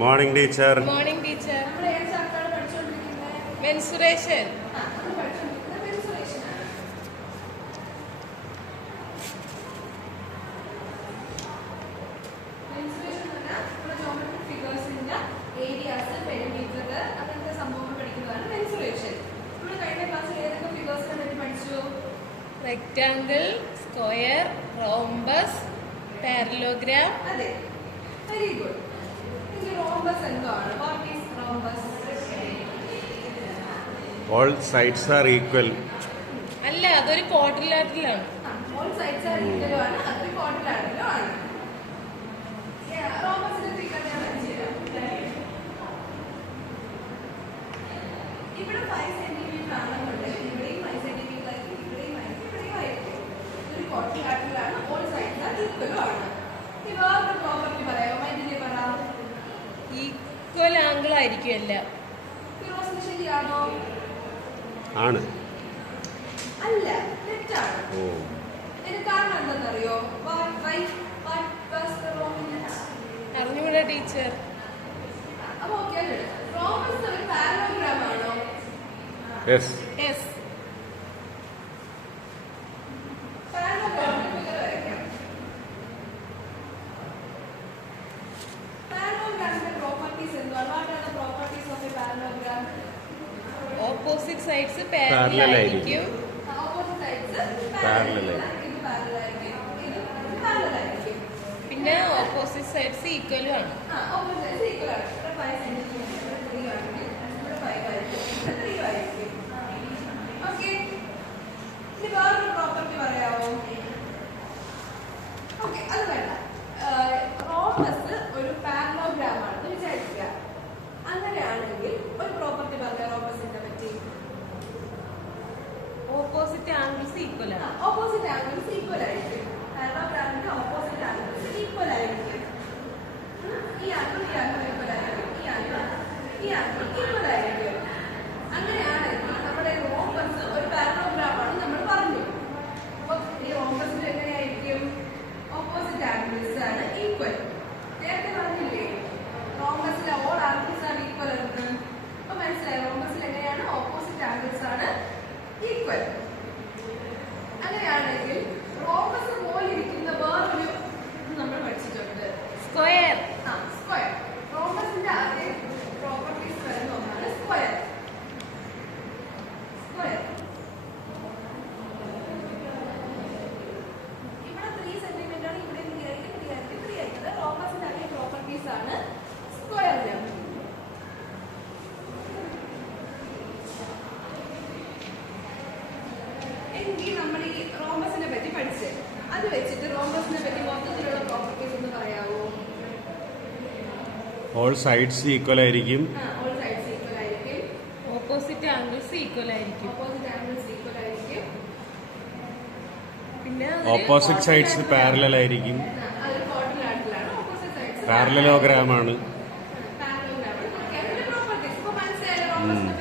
Morning teacher. Morning teacher. Mensuration. Rectangle, square, rhombus, parallelogram. അതെ, very good. Rhombus എന്താണ്? What is rhombus? All sides are equal. അല്ല, അതൊരു ക്വാഡ്രിലാറ്ററലാണ്. All sides are equal ആണ്, അതൊരു quadrilateral ആണ്. റോംബസിന്റെ figure ഞാൻ കാണിച്ചുതരാം. ഇവിടെ 5 സെന്റിമീറ്റർ ആണെന്നുണ്ടെങ്കിൽ ഇവിടെയും 5 സെന്റിമീറ്റർ ആയിരിക്കും, ഇവിടെയും ആയിരിക്കും. ഇതൊരു ക്വാഡ്രിലാറ്ററൽ ആണ്, ഓൾ സൈഡ്സ് ആർ ഈക്വൽ ആണ്. വേറൊരു പ്രോപ്പർട്ടി പറയാമോ? മൈൻഡിനെ പറ. ഈക്വൽ ആംഗിൾ ആയിരിക്കും എല്ലാം. ശരിയാണോ? ആണ്. അല്ല, തെറ്റാണ്. ഓ, ഇതിന് കാരണം എന്താണെന്നറിയോ? അറിഞ്ഞൂടാ ടീച്ചർ. അപ്പൊ ഓക്കെ, റോംബസ് ഒരു പാരലോഗ്രാം ആണോ? Yes. Yes. Opposite sides parallel ആയിരിക്കും. പിന്നെ ഓപ്പോസിറ്റ് സൈഡ്സ് ഈക്വലും ആണ്. വേറൊരു പ്രോപ്പർട്ടി പറയാമോ? ഓക്കെ, അത് വേണ്ട. റോംബസ് ഒരു പാരലോഗ്രാം ആണെന്ന് വിചാരിക്കുക. അങ്ങനെയാണെങ്കിൽ ഒരു പ്രോപ്പർട്ടി പറയാം റോംബസിനെ പറ്റി. ഓപ്പോസിറ്റ് ആംഗിൾസ് ഈക്വൽ ആണ്. ഓപ്പോസിറ്റ് ആംഗിൾസ് ഈക്വൽ ആയിരിക്കും. പാരലോഗ്രാമിന്റെ ഓപ്പോസിറ്റ് ആംഗിൾസ് ഈക്വൽ ആയിരിക്കും. ഈ ആംഗിൾ ഈക്വൽ ആയിരിക്കും, ഈ ആംഗിൾ ഈക്വൽ ആയിരിക്കും. അങ്ങനെയാണെങ്കിൽ നമ്മുടെ റോംബസ് ഒരു പാരലോഗ്രാം ആണ് നമ്മൾ പറഞ്ഞു. അപ്പൊ ഈ റോംബസിൽ എങ്ങനെയായിരിക്കും? ഓപ്പോസിറ്റ് ആംഗിൾസ് ആണ് ഈക്വൽ. നേരത്തെ പറഞ്ഞില്ലേ റോംബസിലെ ഓൾ ആംഗിൾസ് ആണ് ഈക്വൽ എന്ന്. അപ്പൊ മനസ്സിലായി റോംബസിൽ എങ്ങനെയാണ്? ഓപ്പോസിറ്റ് ആംഗിൾസ് ആണ് ഈക്വൽ. അങ്ങനെയാണെങ്കിൽ റോംബസ് പോലെ ഇരിക്കുന്ന വേറൊരു നമ്മൾ പഠിച്ചിട്ടുണ്ട്, സ്ക്വയർ. സ്ക്വയർ. റോംബസിന്റെ അതേ പ്രോപ്പർട്ടീസ് വരുന്ന ഒന്നാണ് സ്ക്വയർ. സ്ക്വയർ ഇവിടെ 3 സെന്റിമീറ്റർ ആണ്, ഇവിടെ 3 ആയിരിക്കും. റോംബസിന്റെ അതേ പ്രോപ്പർട്ടീസ് ആണ് സ്ക്വയറിന്. എങ്കിൽ നമ്മൾ ഈ റോംബസിനെ പറ്റി പഠിച്ച് അത് വെച്ചിട്ട് റോംബസിനെ പറ്റി മൊത്തത്തിലുള്ള പ്രോപ്പർട്ടീസ് ഒന്ന് പറയാവോ? ഓൾ സൈഡ്സ് ഈക്വൽ ആയിരിക്കും. ഓൾ സൈഡ്സ് ഈക്വൽ ആയിരിക്കും. ഓപ്പോസിറ്റ് ആംഗിൾസ് ഈക്വൽ ആയിരിക്കും. ഓപ്പോസിറ്റ് ആംഗിൾസ് ഈക്വൽ ആയിരിക്കും. പിന്നെ ഓപ്പോസിറ്റ് സൈഡ്സ് പാരലൽ ആയിരിക്കും. അതൊരു ക്വാഡ്രിലാറ്ററലാണ്. ഓപ്പോസിറ്റ് സൈഡ്സ് പാരലലോഗ്രാം ആണ്. പാരലോഗ്രാം ആണ്. പ്രോപ്പർട്ടീസ് ഇപ്പൊ മനസ്സിലായല്ലോ റോംബസിനെ